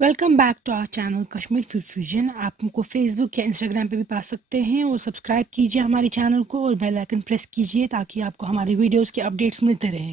Welcome back to our channel Kashmir Food Fusion. आप हमको Facebook या इंस्टाग्राम पे भी पा सकते हैं और सब्सक्राइब कीजिए हमारे चैनल को और बेल आइकन प्रेस कीजिए ताकि आपको हमारे वीडियोस के अपडेट्स मिलते रहें।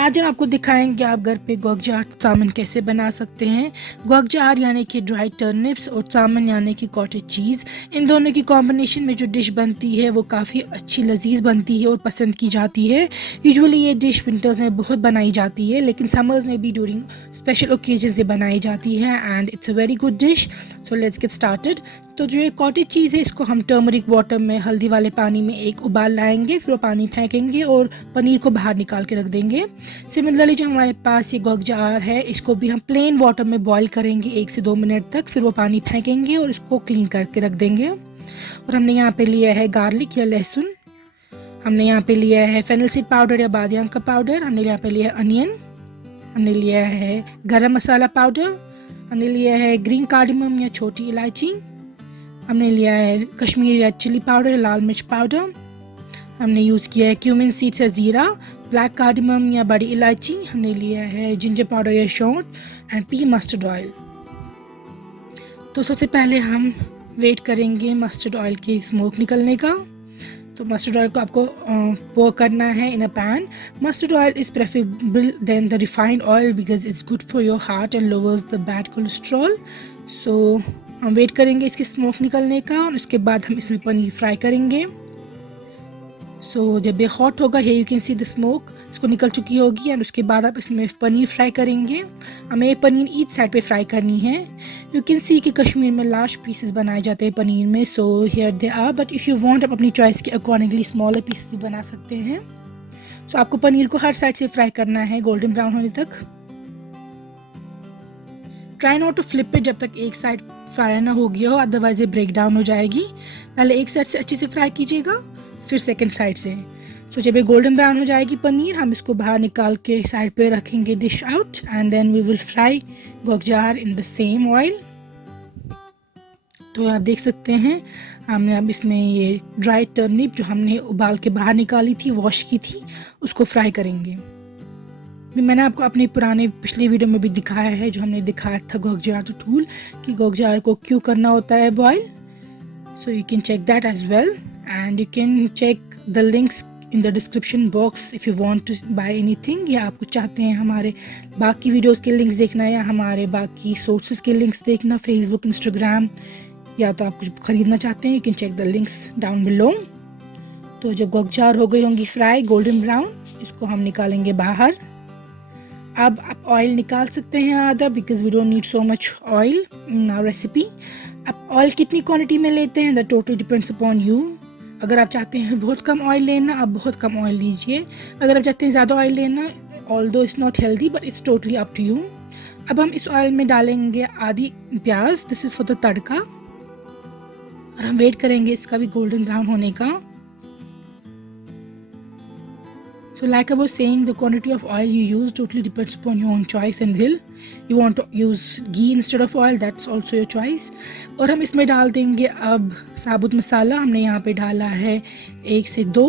आज हम आपको दिखाएंगे आप घर पे गोगजार सामन कैसे बना सकते हैं। गोगजार यानी कि ड्राई टर्निप्स और सामन यानी कि कॉटेज चीज़, इन दोनों की कॉम्बिनेशन में जो डिश बनती है वो काफ़ी अच्छी लजीज बनती है और पसंद की जाती है। यूजुअली ये डिश विंटर्स में बहुत बनाई जाती है, लेकिन समर्स में भी ड्यूरिंग स्पेशल ओकेजन से बनाई जाती है and it's a very good dish. So let's get started. तो जो ये कॉटेज चीज़ है इसको हम टर्मरिक वाटर में हल्दी वाले पानी में एक उबाल लाएंगे, फिर वो पानी फेंकेंगे और पनीर को बाहर निकाल के रख देंगे। सिमिलरली जो हमारे पास ये गोगजार है इसको भी हम प्लेन वाटर में बॉईल करेंगे 1 से 2 मिनट तक, फिर वो पानी फेंकेंगे और इसको क्लीन करके रख देंगे। और हमने यहाँ पे लिया है गार्लिक या लहसुन, हमने यहाँ पे लिया है फेनल सीड पाउडर या बादियान का पाउडर, हमने यहाँ पे लिया है अनियन, हमने लिया है गरम मसाला पाउडर, हमने लिया है ग्रीन कार्डमम या छोटी इलायची, हमने लिया है कश्मीरी रेड चिली पाउडर, लाल मिर्च पाउडर, हमने यूज़ किया है क्यूमिन सीड्स या ज़ीरा, ब्लैक कार्डमम या बड़ी इलायची, हमने लिया है जिंजर पाउडर या सौंठ एंड पी मस्टर्ड ऑयल। तो सबसे पहले हम वेट करेंगे मस्टर्ड ऑयल के स्मोक निकलने का। तो मस्टर्ड ऑयल को आपको पोर करना है in a pan. Mustard oil is preferable than the refined oil because it's good for your heart and lowers the bad cholesterol. So हम वेट करेंगे इसके स्मोक निकलने का और उसके बाद हम इसमें पनीर फ्राई करेंगे। सो जब ये हॉट होगा ये you can see the smoke इसको निकल चुकी होगी एंड उसके बाद आप इसमें पनीर फ्राई करेंगे। हमें पनीर ईच साइड पे फ्राई करनी है। यू कैन सी कि कश्मीर में लार्ज पीसेस बनाए जाते हैं पनीर में, so here they are, but if you want आप अपनी चॉइस के अकॉर्डिंगली स्मॉलर पीसेस भी बना सकते हैं। सो आपको पनीर को हर साइड से फ्राई करना है गोल्डन ब्राउन होने तक। Try not to flip it जब तक एक साइड फ्राई ना हो गया हो, अदरवाइज ये ब्रेक डाउन हो जाएगी। पहले एक साइड से अच्छे से फ्राई कीजिएगा, फिर सेकंड साइड से। सो जब ये गोल्डन ब्राउन हो जाएगी पनीर, हम इसको बाहर निकाल के साइड पे रखेंगे dish out and then we will fry गोगजार इन द सेम ऑयल। तो आप देख सकते हैं हमने अब इसमें ये ड्राई टर्निप जो हमने उबाल के बाहर निकाली थी, वॉश की थी, उसको फ्राई करेंगे। मैंने आपको अपने पुराने पिछले वीडियो में भी दिखाया है, जो हमने दिखाया था गोगजार टूल कि गोगजार को क्यों करना होता है boil. So you can check that as well and you can check the links in the description box if you want to buy anything, या आप कुछ चाहते हैं हमारे बाकी वीडियोस के लिंक्स देखना या हमारे बाकी सोर्सेज के लिंक्स देखना, फेसबुक, इंस्टाग्राम, या तो आप कुछ खरीदना चाहते हैं, you can check the links down below. तो जब गोगजार हो गई होंगी फ्राई गोल्डन ब्राउन, इसको हम निकालेंगे बाहर। अब आप ऑयल निकाल सकते हैं आधा, because we don't need so much oil in our recipe. आप ऑयल कितनी क्वांटिटी में लेते हैं that totally depends upon you. अगर आप चाहते हैं बहुत कम ऑयल लेना, आप बहुत कम ऑयल लीजिए। अगर आप चाहते हैं ज़्यादा ऑयल लेना, although it's not healthy but it's totally up to you. अब हम इस ऑयल में डालेंगे आधी प्याज, this is for the tadka, और हम वेट करेंगे इसका भी गोल्डन ब्राउन होने का। So like I was saying, the quantity of oil you use totally depends upon your own choice and will. You want to use ghee instead of oil, that's also your choice. और हम इसमें डाल देंगे अब साबुत मसाला। हमने यहाँ पे डाला है 1 से 2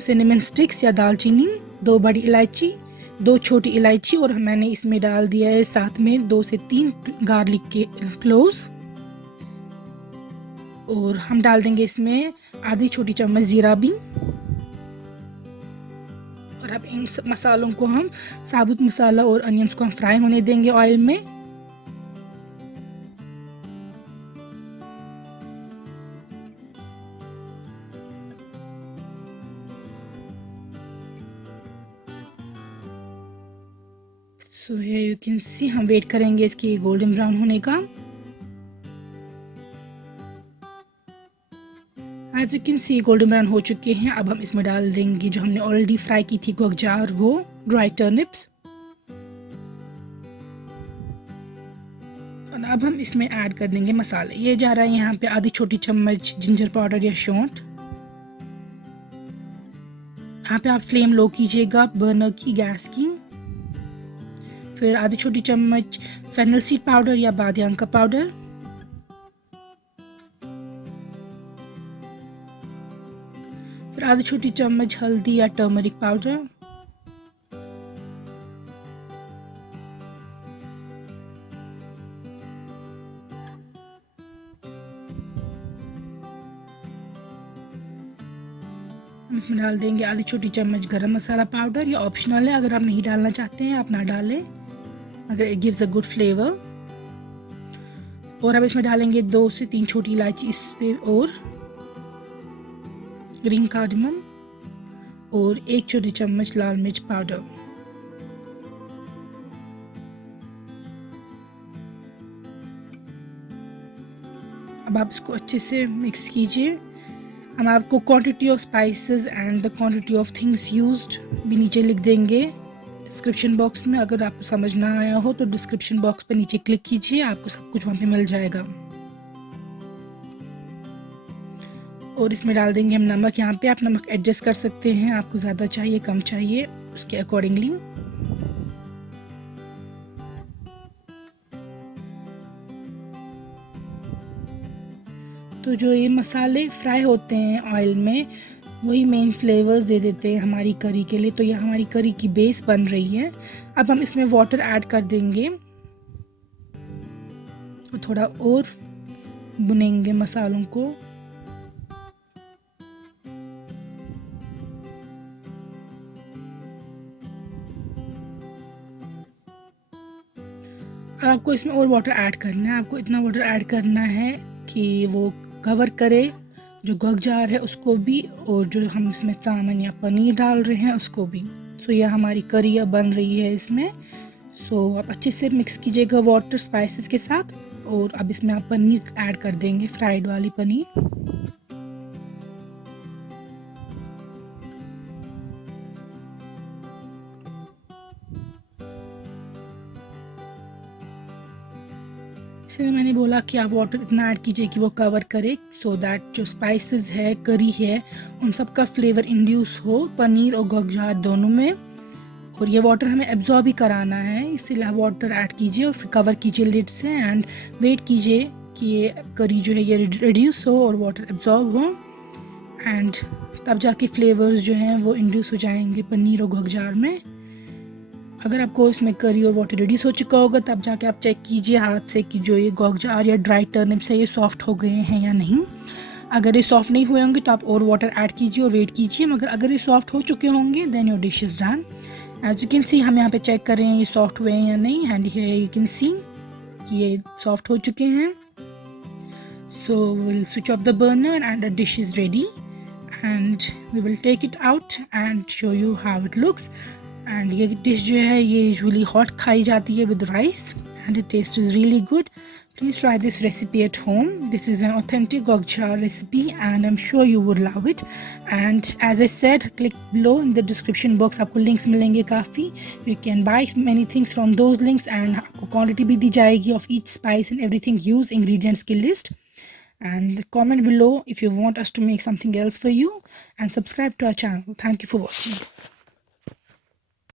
सिनेमन स्टिक्स या दालचीनी, 2 बड़ी इलायची, 2 छोटी इलायची, और मैंने इसमें डाल दिया है साथ में 2 से 3 गार्लिक के क्लोव्स। और हम डाल देंगे इसमें आधी छोटी चम्मच ज़ीरा भी। और अब इन मसालों को हम साबुत मसाला और अनियंस को हम फ्राई होने देंगे ऑयल में। So here you can see हम वेट करेंगे इसकी गोल्डन ब्राउन होने का। As you can see golden brown हो चुके हैं। अब हम इसमें डाल देंगे जो हमने ऑलरेडी फ्राई की थी गोगजार, वो ड्राई टर्निप्स। और अब हम इसमें ऐड कर देंगे मसाले। ये जा रहा है यहाँ पे आधी छोटी चम्मच जिंजर पाउडर या सौंठ। यहाँ पे आप फ्लेम लो कीजिएगा बर्नर की, गैस की। फिर आधी छोटी चम्मच फेनल सीड पाउडर या बादियान का पाउडर, फिर आधी छोटी चम्मच हल्दी या टर्मरिक पाउडर, हम इसमें डाल देंगे आधी छोटी चम्मच गरम मसाला पाउडर। ये ऑप्शनल है, अगर आप नहीं डालना चाहते हैं आप ना डालें, अगर it gives a good flavour. और अब इसमें डालेंगे 2 से 3 छोटी इलायची इस पे, और ग्रीन कार्डमम और 1 छोटी चम्मच लाल मिर्च पाउडर। अब आप इसको अच्छे से मिक्स कीजिए। हम आपको quantity of spices and the quantity of things used भी नीचे लिख देंगे डिस्क्रिप्शन बॉक्स में। अगर आपको समझ ना आया हो तो डिस्क्रिप्शन बॉक्स पर नीचे क्लिक कीजिए, आपको सब कुछ वहाँ पे मिल जाएगा। और इसमें डाल देंगे हम नमक। यहाँ पे आप नमक एडजस्ट कर सकते हैं, आपको ज़्यादा चाहिए कम चाहिए उसके अकॉर्डिंगली। तो जो ये मसाले फ्राई होते हैं ऑयल में, वही मेन फ्लेवर्स दे देते हैं हमारी करी के लिए। तो ये हमारी करी की बेस बन रही है। अब हम इसमें वाटर ऐड कर देंगे और थोड़ा और भुनेंगे मसालों को। आपको इसमें और वाटर ऐड करना है। आपको इतना वाटर ऐड करना है कि वो कवर करे जो गग जार है उसको भी, और जो हम इसमें चावल या पनीर डाल रहे हैं उसको भी। सो यह हमारी करी अब बन रही है इसमें। सो आप अच्छे से मिक्स कीजिएगा वाटर स्पाइसेस के साथ। और अब इसमें आप पनीर ऐड कर देंगे, फ्राइड वाली पनीर। इसलिए मैंने बोला कि आप वाटर इतना ऐड कीजिए कि वो कवर करे, सो दैट जो स्पाइसेस है, करी है, उन सब का फ्लेवर इंड्यूस हो पनीर और गग जार दोनों में। और ये वाटर हमें एब्जॉर्ब ही कराना है, इसीलिए आप वाटर ऐड कीजिए और फिर कवर कीजिए लिड से एंड वेट कीजिए कि ये करी जो है ये रिड्यूस हो और वाटर एब्जॉर्ब हो, एंड तब जाके फ्लेवर्स जो हैं वो इंड्यूस हो जाएंगे पनीर और गग जार में। अगर आपको इसमें करी और वाटर रिड्यूस हो चुका होगा तब जाके आप चेक कीजिए हाथ से कि जो ये गग जार या ड्राई टर्निप्स है ये सॉफ्ट हो गए हैं या नहीं। अगर ये सॉफ्ट नहीं हुए होंगे तो आप और वाटर ऐड कीजिए और वेट कीजिए, मगर अगर ये सॉफ्ट हो चुके होंगे then your dish is done. As you can see हम यहाँ पे चेक कर रहे हैं ये सॉफ्ट हुए हैं या नहीं, and here you can see कि ये सॉफ्ट हो चुके हैं। So will switch off the burner and the dish is ready, and we will take it out and show you how it looks. And ये डिश जो है ये usually hot खाई जाती है with rice, and it taste is really good. Please try this recipe at home. This is an authentic gog jar recipe and I'm sure you would love it. And as I said, click below in the description box, आपको links मिलेंगे काफ़ी. You can buy many things from those links and आपको quantity भी दी जाएगी of each spice and everything used, ingredients की list. And comment below if you want us to make something else for you, and subscribe to our channel. Thank you for watching.